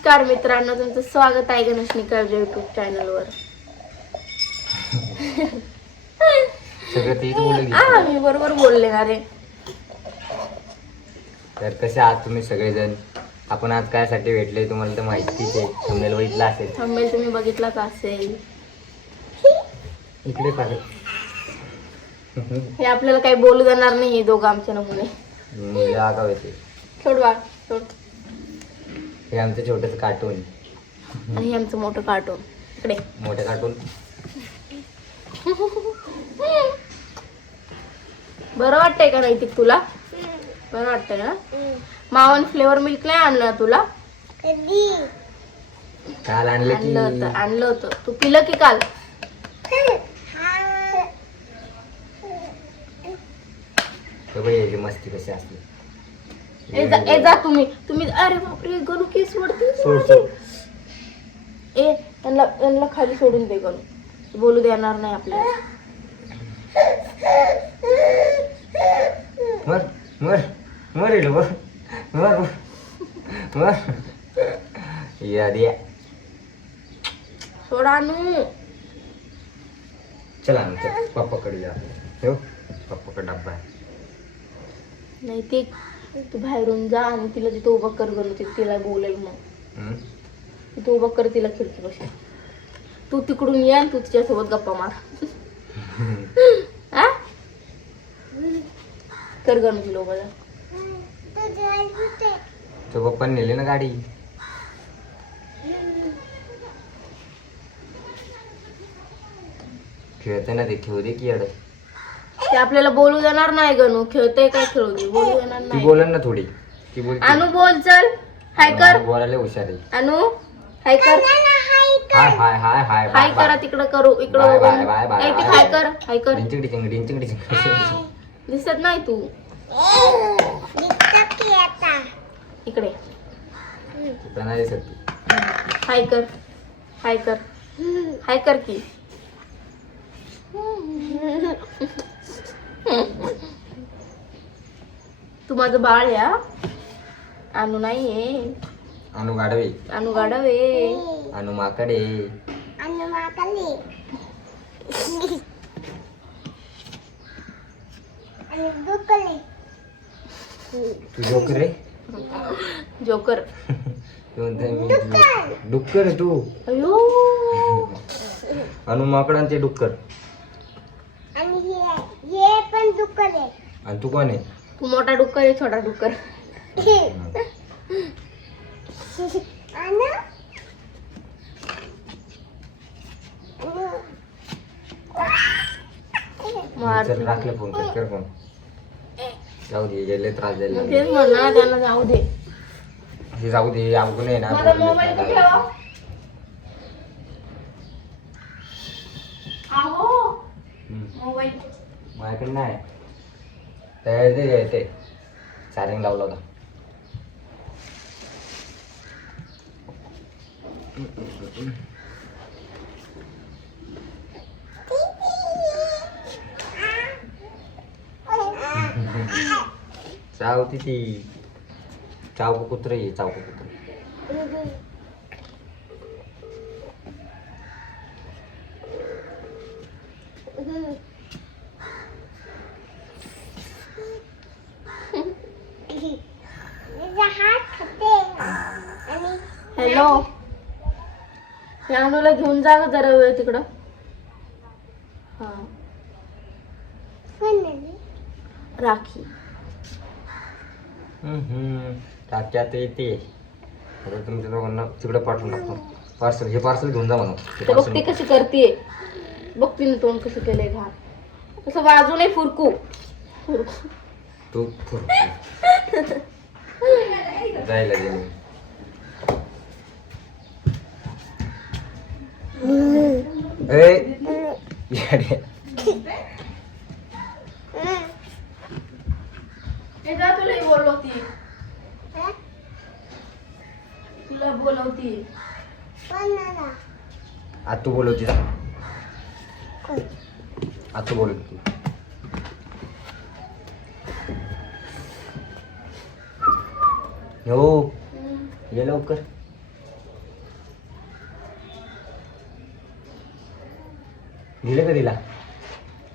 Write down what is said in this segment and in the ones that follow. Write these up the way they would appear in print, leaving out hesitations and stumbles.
नमस्कार मित्रांनो, तुमचं स्वागत आहे गणेश निकाळच्या युट्यूब चॅनलवर. मी बरोबर बोलले ना रे. तर कसे आहात तुम्ही सगळेजण? आपण आज कायसाठी भेटले तुम्हाला तर माहितीच आहे, थंबनेल बघितला असेल. थंबनेल तुम्ही बघितलाच असेल. इकडे पाहिजे हे आपल्याला काही बोलू देणार नाही, हे दोघं आमचे नमुने. आगाव येते. सोड बा सोड. हे आमचं छोटंच कार्टून आणि हे आमचं मोठं कार्टून. इकडे मोठं कार्टून. बरं वाटतंय का नाही तुला? बरं वाटतंय ना? मावन फ्लेवर मिल्क नाही आणलं तुला? काल आणलं होतं. तू पिलं की काल? याची मस्ती कशी असते. ए जा तुम्ही. अरे बापरे, गणू केस वरती. ए त्यांना खाली सोडून दे. गणू बोलू देणार नाही आपल्याला. मर मर मर इलो मर मर मर या दिया. सोडा आणू. चला आमच्या पप्पाकडे जा. हो पप्पाकडे डब्बा आहे. नाही ते तू बाहेरून जा आणि तिला तिथं उभं कर. गणू तिला बोलेल मग. तिथं उभं कर तिला खिडकी बशी. तू तिकडून ये आणि तू तिच्यासोबत गप्पा मार. आ कर गणू तिला उभं जा. तो पप्पा नेले ना गाडी. खेळते ना ते, खेळू दे की अड. ते आपल्याला बोलू देणार नाही. गणू खेळते काय खेळू दे, बोलू देणार ती नाही. बोलन ना थोडी. ती बोल. अनु बोल. चल हाय कर. बोलायला हुशार आहे. अनु हाय कर. हाय हाय हाय हाय हाय करा तिकडं करू. इकडं बाय बाय बाय बाय. हाय कर. हाय कर. डिंचिंग दिसत नाही तू. इकडे नाही दिसत. हाय कर. हाय कर. हाय कर की. तू माझं बाळ या. अनु नाहीये. अनु गाडवे. अनु गाडवे. अनु माकडे. तू जोकर रे. जोकर. डुक्कर आहे तू. अयो अनु माकडा ते डुक्कर. आणि तू कोण आहे? तू मोठा डुक्कर आहे छोटा डुक्कर. चल राखलं फोन कर फोन. जाऊ दे गेले त्रास द्यायला. तेच म्हणणार त्यांना जाऊ दे. हे जाऊ दे अवघड आहे ना. माझा मोबाईल कुठे ठेवा? आहो मोबाईल माझ्याकडे नाही. ते ते चार्जिंग लावला होता. चावती ती. चावको कुत्र ये. चावको कुत्र. हॅलो. अनुला घेऊन जा ग जरा वेळ तिकडं. हा राखी. टाक्यात येते. आता तुमच्या दोघांना तिकडे पाठवून टाकतो. पार्सल हे पार्सल घेऊन जा म्हणून. ते बघ ती कशी करते. बघ तिने तोंड कसं केलंय घाण. असं वाजू नाही. फुरकू तू जायला दे. तुला बोलवती. तुला बोलवती. आतू बोलवती. आतू बोलवती. हो ये लवकर. दिले का तिला?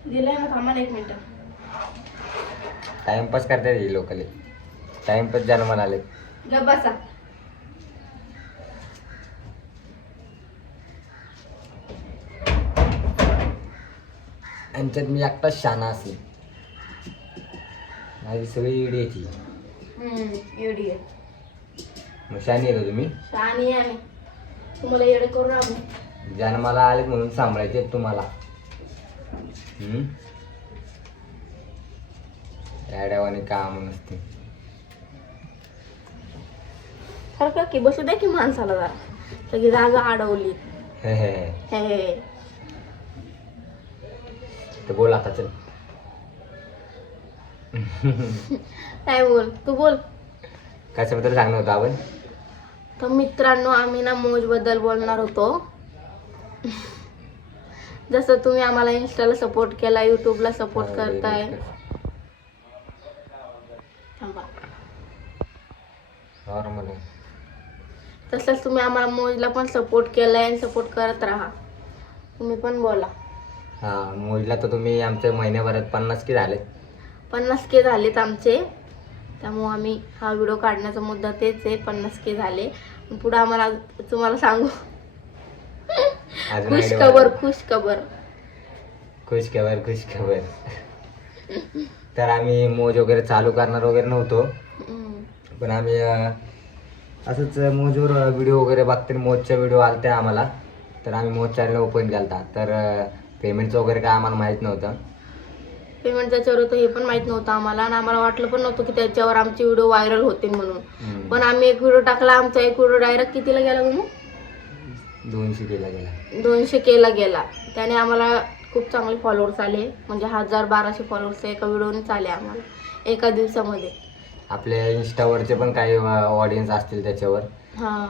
दिलंय ना, थांबा ना 1 मिनिट. टाइमपास करतात हे लोकले. टाइमपास जन्माला आले. गप बसा. यांच्यात मी एकटाच शाना असेल. माझी सगळी इडी यायची. एवढी आहे. मग शानी येतो तुम्ही. शहाणी आहे आम्ही. तुम्हाला येडे करून आम्ही. जन्माला आलेत म्हणून सांभाळायचे तुम्हाला. याड्यावानी काम नसते. सारखं की बसू द्या की माणसाला जरा. सगळी जागा अडवली. हे हे हे. हे तर बोल आता चल. काय बोल, तू बोल. कशाबद्दल सांगणार होतं आपण? तर मित्रांनो, आम्ही ना मोज बद्दल बोलणार होतो. जसं तुम्ही आम्हाला इंस्टाला सपोर्ट केला, युट्यूबला सपोर्ट करताय. थांबा. नॉर्मल. तसंच तुम्ही आम्हाला मोजला पण सपोर्ट केलाय आणि सपोर्ट करत राहा. तुम्ही पण बोला. हा, मोजला तर तुम्ही आमच्या महिन्याभरात 50K झाले. 50K झालेत आमचे. त्यामुळे आम्ही हा व्हिडिओ काढण्याचा मुद्दा तेच आहे. 50K झाले. पुढे आम्हाला तुम्हाला सांगू. अजून खुश idea खबर, वाढवा. खुश खबर. खुश खबर, खुश खबर. तर आम्ही मोज वगैरे चालू करणार वगैरे नव्हतो. पण आम्ही असंच मोजवर व्हिडिओ वगैरे बघताना मोजच्या व्हिडिओ आलते आम्हाला. तर आम्ही मोज चॅनल ओपन केला. तर पेमेंटचं वगैरे काय आम्हाला माहीत नव्हतं. पेमेंट त्याच्यावर होतं हे पण माहित नव्हतं आम्हाला. आणि आम्हाला वाटलं पण नव्हतं की त्याच्यावर आमचे व्हिडिओ व्हायरल होतील म्हणून. पण आम्ही एक व्हिडिओ टाकला. आमचा एक व्हिडिओ डायरेक्ट कितीला गेला म्हणून? 200Kला गेला. 200Kला गेला. त्याने आम्हाला खूप चांगले फॉलोअर्स आले. म्हणजे 1000-1200 फॉलोअर्स एका व्हिडिओनेच आले आम्हाला एका दिवसामध्ये. आपल्या इंस्टावरचे पण काही ऑडियन्स असतील त्याच्यावर. हा.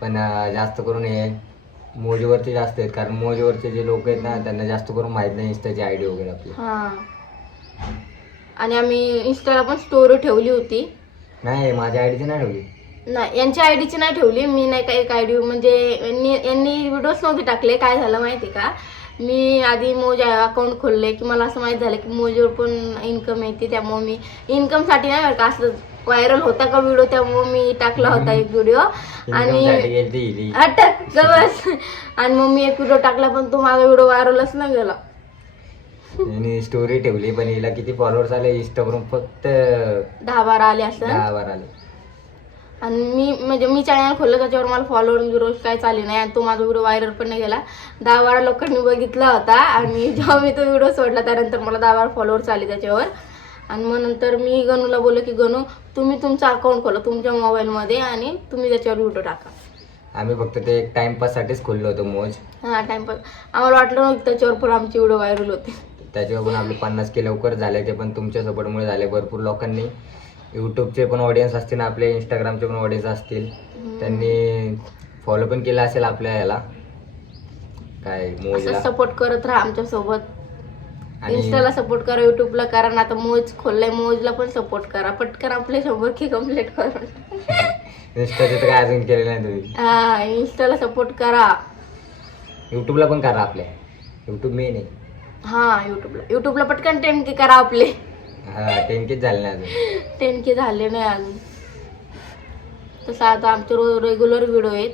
पण जास्त करून हे मोजवरचे जास्त आहेत. कारण मोजवरचे जे लोक आहेत ना, त्यांना जास्त करून माहीत नाही इंस्टाची आयडी वगैरे आपली. हा. आणि आम्ही इंस्टाला पण स्टोरी ठेवली होती. नाही, माझ्या आयडीची नाही ठेवली. नाही, यांच्या आयडीची नाही ठेवली. मी नाही का एक आयडी म्हणजे यांनी व्हिडिओच नव्हते टाकले. काय झालं माहिती का, मी आधी मोज अकाउंट खोलले की मला असं माहीत झालं की मोजवर पण इन्कम येते. त्यामुळे मी इन्कमसाठी नाही का, असं व्हायरल होता का व्हिडिओ, त्यामुळे मी टाकला होता एक व्हिडिओ. आणि अटक गवस. आणि मग मी एक व्हिडिओ टाकला पण तो माझा व्हिडिओ व्हायरलच नाही गेला. स्टोरी ठेवली पण हिला किती फॉलोअर्स आले इंस्टावरून? फक्त 10-12 आले असं. 10-12 आले. आणि मी चॅनल खोललं त्याच्यावर मला फॉलोअर्स बिरोज काय चालले नाही. आणि तो माझा व्हिडिओ व्हायरल पण नाही गेला. 10-12 लोकांनी बघितला होता. आणि जेव्हा मी तो व्हिडिओ सोडला त्यानंतर मला 10-12 फॉलोअर्स आले त्याच्यावर. आणि मग नंतर मी गणूला बोलले की गणू, तुम्ही तुमचं अकाउंट खोला तुमच्या मोबाईलमध्ये आणि तुम्ही त्याच्यावर व्हिडिओ टाका. आम्ही फक्त ते एक टाइमपाससाठीच खोललो होतो मोज. हा, टाइमपास. आम्हाला वाटलं नव्हतं त्याच्यावर पण आमचे व्हिडिओ व्हायरल होते. त्याच्यावर पण आपले 50K लवकर झाले. ते पण तुमच्या सपोर्टमुळे झाले. भरपूर लोकांनी, यूट्यूबचे पण ऑडियन्स असतील, आपले इंस्टाग्रामचे पण ऑडियन्स असतील, त्यांनी फॉलो पण केलं असेल आपल्या याला काय मोजला. सपोर्ट करत राहा आमच्यासोबत. आणि इंस्टाला सपोर्ट करा, युट्यूबला करा ना. आता मोज खोललाय, मोजला पण सपोर्ट करा. पटकन आपले 100K कम्प्लीट करून. इंस्टाचं तर काय अजून केलं नाही तुम्ही. हा, इंस्टाला सपोर्ट करा. युट्यूबला पण करा. आपल्या युट्यूब मेन आहे. हा, युट्यूबला पटकन 10K करा आपले. हा, 10K झाले नाही अजून. 10K झाले नाही अजून. तसं आता आमचे रोज रेग्युलर व्हिडिओ आहेत.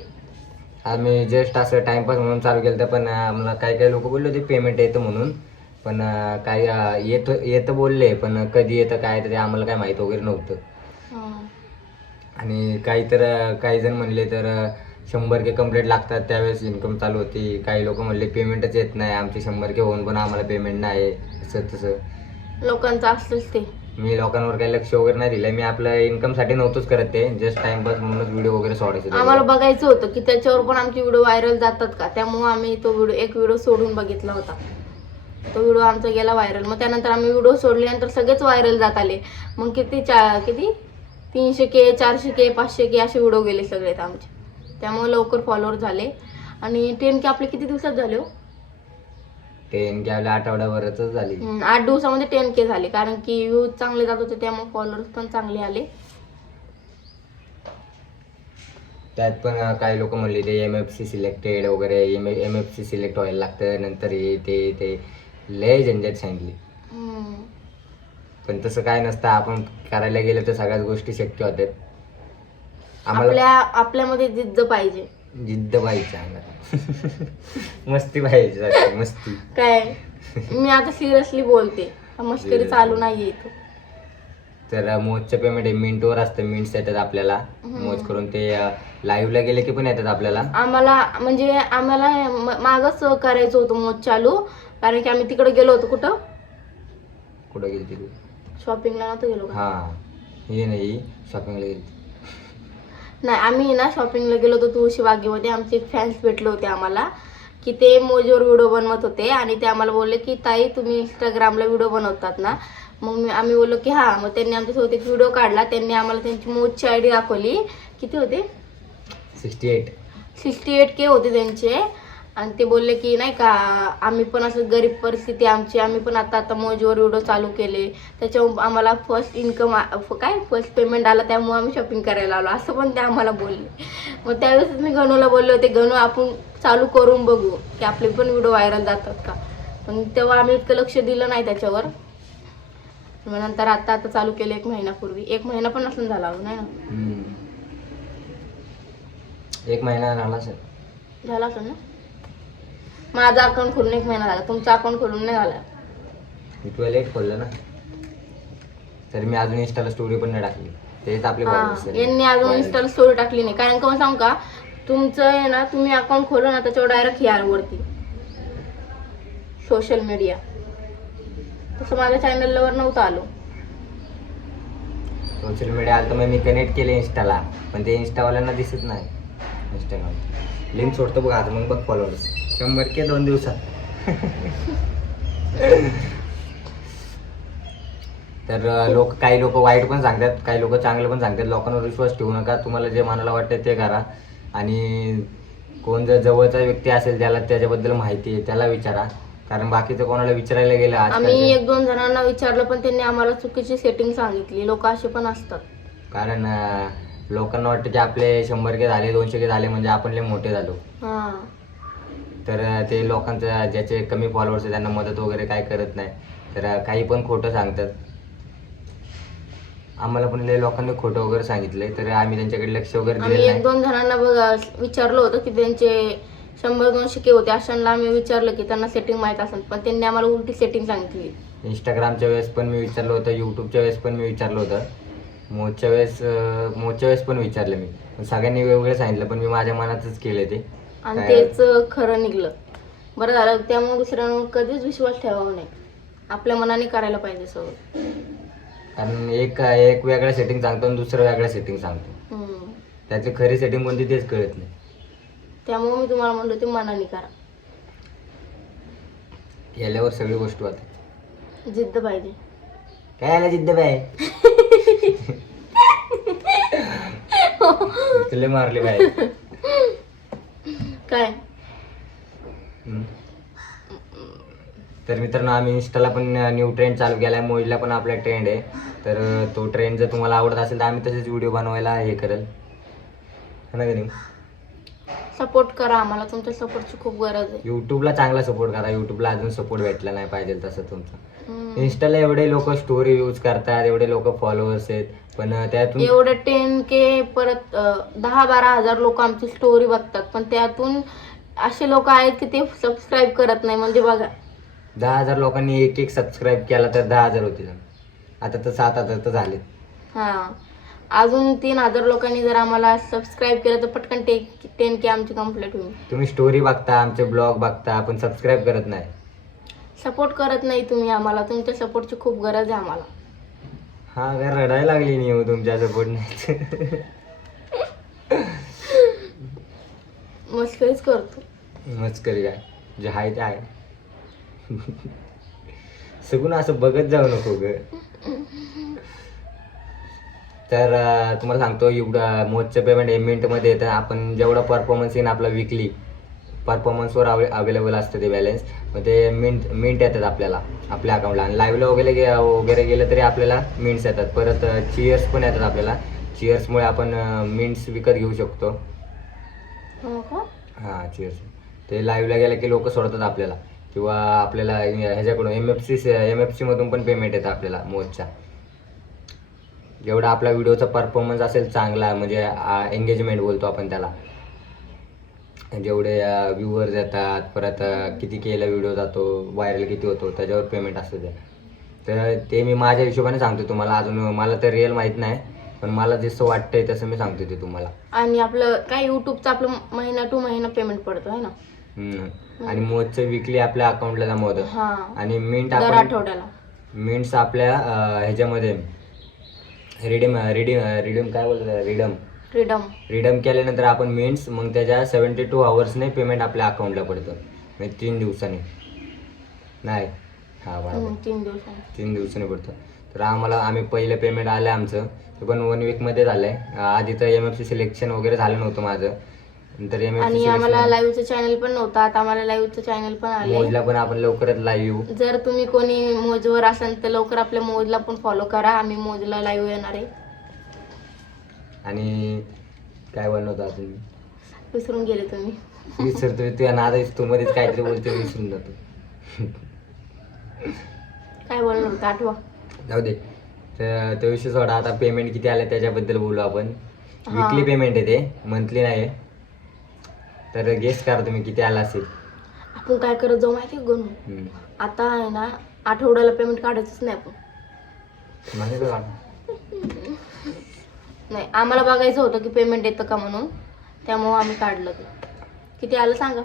आम्ही जस्ट असं टाइमपास म्हणून चालू केलं तर पण आम्हाला काही लोक बोलले होते पेमेंट येतं म्हणून. पण काही येतं बोलले, पण कधी येतं काय तर ते आम्हाला काय माहीत वगैरे नव्हतं. आणि काही जण म्हणले तर 100K कंप्लीट लागतात त्यावेळेस इन्कम चालू होती. काही लोक म्हणले पेमेंटच येत नाही, आमचे 100K होऊन पण आम्हाला पेमेंट नाही, असं तसं लोकांचं असतंच ते. मी लोकांवर काही लक्ष वगैरे नाही दिलं. मी आपलं इन्कमसाठी नव्हतंच करत ते, जस्ट टाइमपास म्हणूनच व्हिडिओ वगैरे सोडायचे. आम्हाला बघायचं होतं की त्याच्यावर पण आमचे व्हिडिओ व्हायरल जातात का. त्यामुळे आम्ही तो एक व्हिडिओ सोडून बघितला होता. तो व्हिडिओ आमचा गेला व्हायरल. मग त्यानंतर आम्ही व्हिडिओ सोडल्यानंतर सगळेच व्हायरल जात आले. मग किती 300K, 400K, 500K असे व्हिडिओ गेले सगळेच आमचे. त्यामुळे लवकर फॉलोअर झाले. आणि 10K आपले किती दिवसात झाले हो? 10K आठवड्याभरातच झाली. 8 दिवसामध्ये 10K झाले. कारण की व्ह्यूज चांगले जात होते त्यामुळे फॉलोअर्स पण चांगले आले. त्यात पण काही लोक म्हणले ते MFC सिलेक्टेड वगैरे MFC सिलेक्ट व्हायला लागतं, नंतर हे ते लय झंझट सांगितली. पण तसं काय नसतं, आपण करायला गेलं तर सगळ्याच गोष्टी शक्य होतात. आपल्यामध्ये जिद्द पाहिजे. जिद्द पाहिजे अंगात. मस्ती पाहिजे, मस्ती. काय मी आता सिरियसली बोलते, मस्करी चालू नाही येत. तर मोजचं पेमेंट हे मिनिटवर असतं, मिनिट्स येतात आपल्याला मोज करून. ते लाईव्हला गेले की पण येतात आपल्याला. आम्हाला मागच करायचं होतं मोज चालू, कारण की आम्ही तिकडे गेलो होतो. कुठं गेली तिकडे? शॉपिंगला नव्हतं गेलो का? हा, हे नाही, शॉपिंगला गेली नाही. आम्ही ना शॉपिंगला गेलो होतो तुळशीबागेमध्ये. आमचे फॅन्स भेटले होते आम्हाला, की ते मोजवर व्हिडिओ बनवत होते आणि ते आम्हाला बोलले की ताई तुम्ही इंस्टाग्रामला व्हिडिओ बनवतात ना. मग आम्ही बोललो की हां. मग त्यांनी आमच्यासोबत एक व्हिडिओ काढला. त्यांनी आम्हाला त्यांची मोजची ID दाखवली. किती होते? 68K होते त्यांचे. आणि ते बोलले की नाही का, आम्ही पण असं गरीब परिस्थिती आमची, आम्ही पण आता मोजवर व्हिडिओ चालू केले, त्याच्यावर आम्हाला फर्स्ट पेमेंट आला, त्यामुळे आम्ही शॉपिंग करायला आलो, असं पण ते आम्हाला बोलले. मग त्यावेळेस मी गणूला बोलले होते, गणू आपण चालू करून बघू की आपले पण व्हिडिओ व्हायरल जातात का. पण तेव्हा आम्ही इतकं लक्ष दिलं नाही त्याच्यावर. मग नंतर आता चालू केलं 1 महिन्यापूर्वी. 1 महिना पण नसून झाला नाही ना? 1 महिना झाला असेल. झाला असेल ना. माझा अकाउंट खोलून 1 महिना झाला, तुमचा अकाउंट खोलून नाही झाला. मी 12 खोललं ना, तर मी अजून इंस्टाला स्टोरी पण नाही टाकली. तेच आपले यांनी अजून इंस्टाला स्टोरी टाकली नाही. कारण का सांगू का, तुमचं आहे ना, तुम्ही अकाउंट खोललं ना त्याच्यावर डायरेक्ट वरती सोशल मीडिया. तसं माझ्या चॅनलवर नव्हतं आलो. सोशल मीडिया आलं तर मग मी कनेक्ट केले इंस्टाला, पण ते इंस्टावाल्यांना दिसत नाही. इंस्टाग्राम लिंक सोडतो बघा आता, मग बघ फॉलोअर्स 100K 2 दिवसात. तर काही लोक वाईट पण सांगतात, काही लोक चांगलं पण सांगतात. लोकांवर विश्वास ठेवू नका. तुम्हाला जे मनाला वाटतं ते करा. आणि कोण जर जवळचा व्यक्ती असेल ज्याला त्याच्याबद्दल माहिती आहे त्याला विचारा, कारण बाकीचं कोणाला विचारायला गेलं. आम्ही 1-2 जणांना विचारलं, पण त्यांनी आम्हाला चुकीची सेटिंग सांगितली. लोक असे पण असतात. कारण लोकांना वाटतं की आपले 100K झाले, 200K झाले म्हणजे आपण लय मोठे झालो. तर ते लोकांचं ज्याचे कमी फॉलोअर्स आहे त्यांना मदत वगैरे काय करत नाही. तर काही पण खोटं सांगतात. आम्हाला पण लय लोकांनी खोटं वगैरे सांगितलंय, तर आम्ही त्यांच्याकडे लक्ष वगैरे दिलं नाही. 1-2 जणांना विचारलं होतं की त्यांचे 100-200K होते. अशांना आम्ही विचारलं की त्यांना सेटिंग माहीत असेल, पण त्यांनी आम्हाला उलटी सेटिंग सांगितली. इंस्टाग्रामच्या वेळेस पण मी विचारलं होतं, यूट्यूबच्या वेळेस पण मी विचारलं होतं, मोजच्या वेळेस पण विचारलं मी. सगळ्यांनी वेगवेगळं सांगितलं, पण मी माझ्या मनातच केलं ते, आणि तेच खरं निघलं. बरं झालं. त्यामुळे दुसऱ्यांवर कधीच विश्वास ठेवावा नाही. आपल्या मनाने करायला पाहिजे सगळं. कारण एक वेगळ्या सेटिंग सांगतो आणि दुसरं वेगळ्या सेटिंग सांगतो. त्याची खरी सेटिंग कोणती तेच कळत नाही. त्यामुळे मी तुम्हाला म्हणलो ते मनाने करा. याल्यावर सगळी गोष्ट होते. जिद्द पाहिजे. काय याला जिद्द पाहिजे? तुला मारले पाहिजे काय. तर मित्रांनो, आम्ही इंस्टाला पण न्यू ट्रेंड चालू केला आहे. मोजला पण आपला ट्रेंड आहे. तर तो ट्रेंड जर तुम्हाला आवडत असेल तर आम्ही तसेच व्हिडिओ बनवायला हे करेल, है ना? की सपोर्ट करा आम्हाला. तुमच्या सपोर्टची खूप गरज आहे. यूट्यूबला चांगला सपोर्ट करा. यूट्यूबला अजून सपोर्ट भेटला नाही पाहिजे तसं तुमचा. इंस्टाला एवढे लोक स्टोरी यूज करतात, एवढे लोक फॉलोअर्स आहेत, पण त्यातून एवढे 10K परत 10-12 हजार लोक आमची स्टोरी बघतात, पण त्यातून असे लोक आहेत की ते सबस्क्राईब करत नाही. म्हणजे बघा, 10,000 लोकांनी एक सबस्क्राईब केला तर 10,000 होते. आता तर 7,000 तर झाले. अजून 3,000 लोकांनी जर आम्हाला सबस्क्राईब केलं तर पटकन 10K आमची कंप्लीट होईल. तुम्ही स्टोरी बघता, आमचे ब्लॉग बघता, पण सबस्क्राईब करत नाही, सपोर्ट करत नाही तुम्ही आम्हाला. तुमच्या सपोर्टची खूप गरज आहे आम्हाला. काय रडायला लागली नाही तुमच्या सपोर्ट नाही. मस्करीच करतो. मस्करी काय, जे आहे ते आहे. सगळं असं बघत जाऊ नको ग. तर तुम्हाला सांगतो, एवढं मोजचं पेमेंट मिनिटमध्ये येतं. आपण जेवढा परफॉर्मन्स येईन आपला विकली परफॉर्मन्सवर अवेलेबल असतं ते बॅलन्स. मग ते मिनिट येतात आपल्याला आपल्या अकाउंटला. आणि लाईव्हला वगैरे गेलं तरी आपल्याला मिनिट्स येतात. परत चिअर्स पण येतात आपल्याला. चिअर्समुळे आपण मिनिट्स विकत घेऊ शकतो. हो का? हां चीअर्स. ते लाईव्हला गेलं की लोक सोडतात आपल्याला, किंवा आपल्याला ह्याच्याकडून MFC मधून पण पेमेंट येतं आपल्याला मोजच्या. जेवढा आपला व्हिडिओचा परफॉर्मन्स असेल चांगला, म्हणजे एंगेजमेंट बोलतो आपण त्याला, जेवढे व्ह्यूअर्स येतात, परत किती केला व्हिडिओ जातो, व्हायरल किती होतो, त्याच्यावर पेमेंट असतं ते. तर ते मी माझ्या हिशोबाने सांगतो तुम्हाला, अजून मला तर रिअल माहीत नाही, पण मला जसं वाटतंय तसं मी सांगतो ते तुम्हाला. आणि आपलं काय युट्यूबचं आपलं महिना टू महिना पेमेंट पडतो आहे ना. आणि मोजचं विकली आपल्या अकाउंटला जमा होतं. हा, आणि मिंट दर आपण आठवड्याला मिंट्स आपल्या ह्याच्यामध्ये रिडीम काय बोलतात, रिडम केल्यानंतर आपण मिंट्स, मग त्याच्या 72 आवर्सने पेमेंट आपल्या अकाउंटला पडतं, म्हणजे 3 दिवसांनी. नाही, हा बरोबर, 3 दिवसांनी पडतं. तर आम्ही पहिलं पेमेंट आलं आमचं, ते पण 1 वीकमध्ये झालं आहे. आधी तर MFC सिलेक्शन वगैरे झालं नव्हतं माझं, नंतर आणि आम्हाला लाईव्हचं चॅनल पण नव्हतं, आता आम्हाला लाईव्हचं चॅनल पण आले. मोजला पण आपण लवकरच लाईव्ह येऊ. जर तुम्ही कोणी मोजवर असाल तर लवकर आपल्या मोजला पण फॉलो करा, आम्ही मोजला लाईव्ह येणार आहे. आणि काय बनवतो अजून, विसरून गेले तुम्ही. विसरतो तुझ्या नादा, तू मध्येच काहीतरी बोलते, विसरून जातो. काय बोलणार होतं आठवा. जाऊ दे, तर तो विषय सोडा. आता पेमेंट किती आलं त्याच्याबद्दल बोलू आपण. हा. विकली पेमेंट आहे ते, मंथली नाही. तर गेस करा तुम्ही किती आला असेल. आपण काय करत जाऊ माहिती आहे गणू, आता आहे ना आठवड्याला पेमेंट काढायचंच नाही आपण. नाही, आम्हाला बघायचं होतं की पेमेंट येतं का म्हणून, त्यामुळं आम्ही काढलं ते. किती आलं सांगा.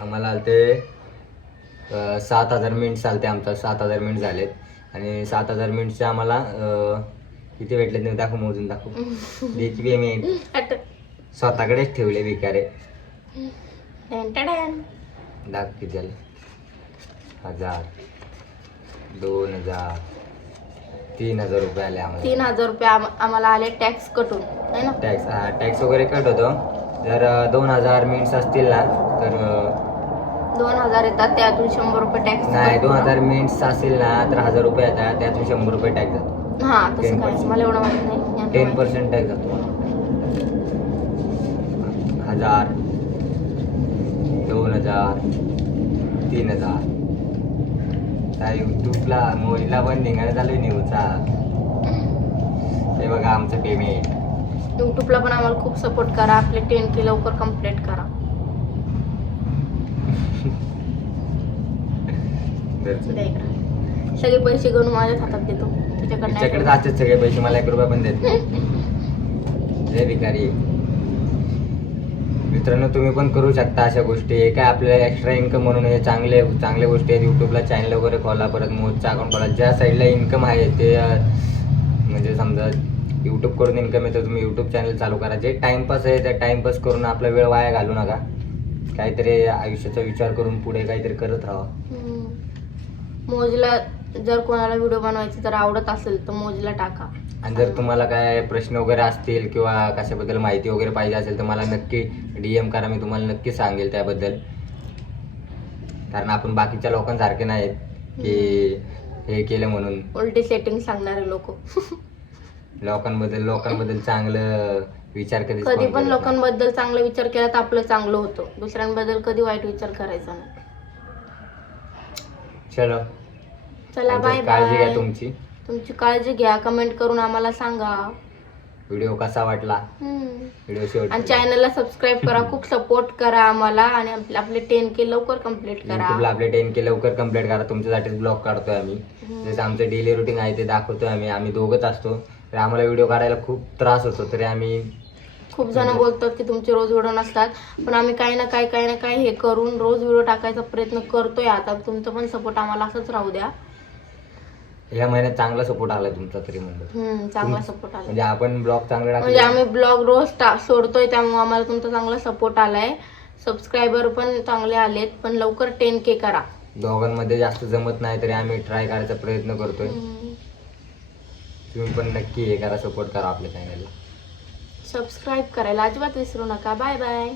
आम्हाला आलते 7,000 मिनिट्स आलते. आमचा 7,000 मिनिट झालेत, आणि 7,000 मिनिट्सचे आम्हाला किती भेटले नाही दाखव, मोजून दाखव. किती पेमेंट स्वतःकडेच ठेवले भिकारे. दाख किती झाले, 1,000, 2,000, 3,000 रुपये आले आम्हाला. 3,000 रुपये आम्हाला आले टॅक्स कटून, है ना. टॅक्स वगैरे कट होतो. जर 2,000 मिनिट्स असतील ना तर 2,000 येतात, त्यातून 100 रुपये टॅक्स. नाही, 2,000 मिनिट्स असेल ना तर 1,000 रुपये येतात, त्यातून 100 रुपये टॅक्स जातो. हा, तसं काय मला एवढं माहित नाही. 10% टॅक्स जातो. 1,000, 2,000, 3,000. युट्यूबला मोजला पण निघायला चालू न्यूजचा. हे बघा आमचं पेमेंट. युट्यूबला पण आम्हाला खूप सपोर्ट करा, आपले 10K लवकर कम्प्लीट करा. सगळे पैसे घेऊन माझ्याच हातात देतो, त्याच्याकडे जातात सगळे पैसे, मला 1 रुपया पण देत नाही. जय भिकारी. मित्रांनो, तुम्ही पण करू शकता अशा गोष्टी. हे काय आपल्याला एक्स्ट्रा इन्कम म्हणून हे चांगल्या गोष्टी आहेत. युट्यूबला चॅनल वगैरे खोला, परत मोजचा अकाउंट खोला. ज्या साईडला इन्कम आहे ते, म्हणजे समजा यूट्यूब करून इन्कम येतं, तुम्ही यूट्यूब चॅनल चालू करा. जे टाइमपास आहे त्या टाइमपास करून आपला वेळ वाया घालू नका. काहीतरी आयुष्याचा विचार करून पुढे काहीतरी करत राहा. मोजला जर कोणाला व्हिडिओ बनवायचे जर आवडत असेल तर मोजला टाका. आणि जर तुम्हाला काय प्रश्न वगैरे असतील किंवा कशाबद्दल माहिती वगैरे पाहिजे असेल तर मला नक्की DM करा, मी तुम्हाला नक्की सांगेल त्याबद्दल. कारण आपण बाकीच्या लोकांसारखे नाहीत की हे केलं म्हणून उलटी सेटिंग सांगणारे लोक. लोकांबद्दल चांगलं विचार कधी पण लोकांबद्दल चांगला विचार केला तर आपलं चांगलं होतं. दुसऱ्यांबद्दल कधी वाईट विचार करायचा नाही. चला बाय बाय. काळजी घ्या तुमची काळजी घ्या. कमेंट करून आम्हाला सांगा व्हिडिओ कसा वाटला. व्हिडिओ आणि चॅनलला सबस्क्राईब करा, खूप सपोर्ट करा आम्हाला, आणि आपले 10K लवकर कम्प्लीट करा. युट्यूबला आपले 10K लवकर कम्प्लीट करा. तुमच्यासाठीच ब्लॉग काढतोय आम्ही. जसं आमचं डेली रुटीन आहे ते दाखवतोय आम्ही दोघंच असतो. तर आम्हाला व्हिडिओ काढायला खूप त्रास होतो, तरी आम्ही खूप जण बोलतात की तुमचे रोज व्हिडिओ नसतात, पण आम्ही काही ना काही हे करून रोज व्हिडिओ टाकायचा प्रयत्न करतोय. आता तुमचा पण सपोर्ट आम्हाला असंच राहू द्या. या महिन्यात चांगला सपोर्ट आलाय तुमचा, तरी म्हणलं चांगला सपोर्ट आला. म्हणजे आपण ब्लॉग चांगला म्हणजे आम्ही ब्लॉग रोज सोडतोय, त्यामुळे आम्हाला तुमचा चांगला सपोर्ट आलाय. सबस्क्रायबर पण चांगले आलेत, पण लवकर 10K करा. दोघांमध्ये जास्त जमत नाही तरी आम्ही ट्राय करायचा प्रयत्न करतोय. तुम्ही पण नक्की हे करा, सपोर्ट करा आपल्या चॅनलला. सबस्क्राईब करायला अजिबात विसरू नका. Bye bye.